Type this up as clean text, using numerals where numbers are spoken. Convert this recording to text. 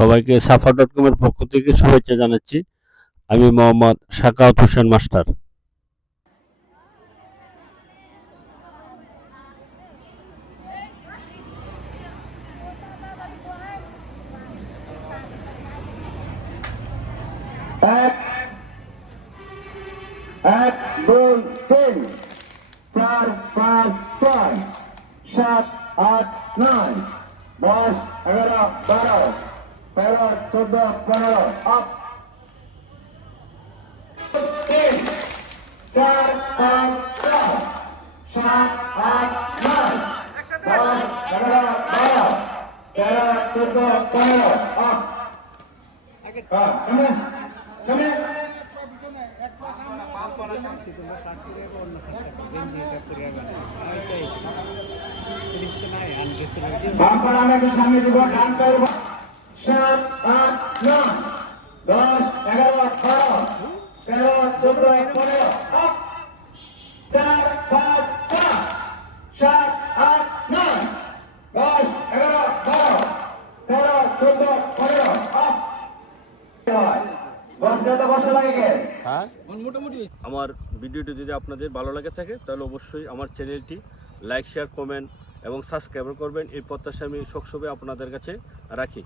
সবাইকে safa.com-এর পক্ষ থেকে শুভেচ্ছা জানাচ্ছি। আমি মোহাম্মদ সাখাওয়াত হোসেন মাস্টার। এক এক দুই তিন চার পাঁচ ছয় সাত আট নয় 10 11 12 13 14 15 up 3 4 5 6 7 8 9 10 11 12 13 14 15 up come here bumper আমাকে সামনে দিব ডান পায়ের 7 8 9 10 11 12 13 14 15 আপ 4 5 6 7 8 9 10 11 12 13 14 15 আপ আমার ভিডিওটি যদি আপনাদের ভালো লাগে থাকে তাহলে অবশ্যই আমার চ্যানেলটি লাইক শেয়ার কমেন্ট এবং সাবস্ক্রাইব করবেন। এই প্রত্যাশা আমি সবসময় আপনাদের কাছে রাখি।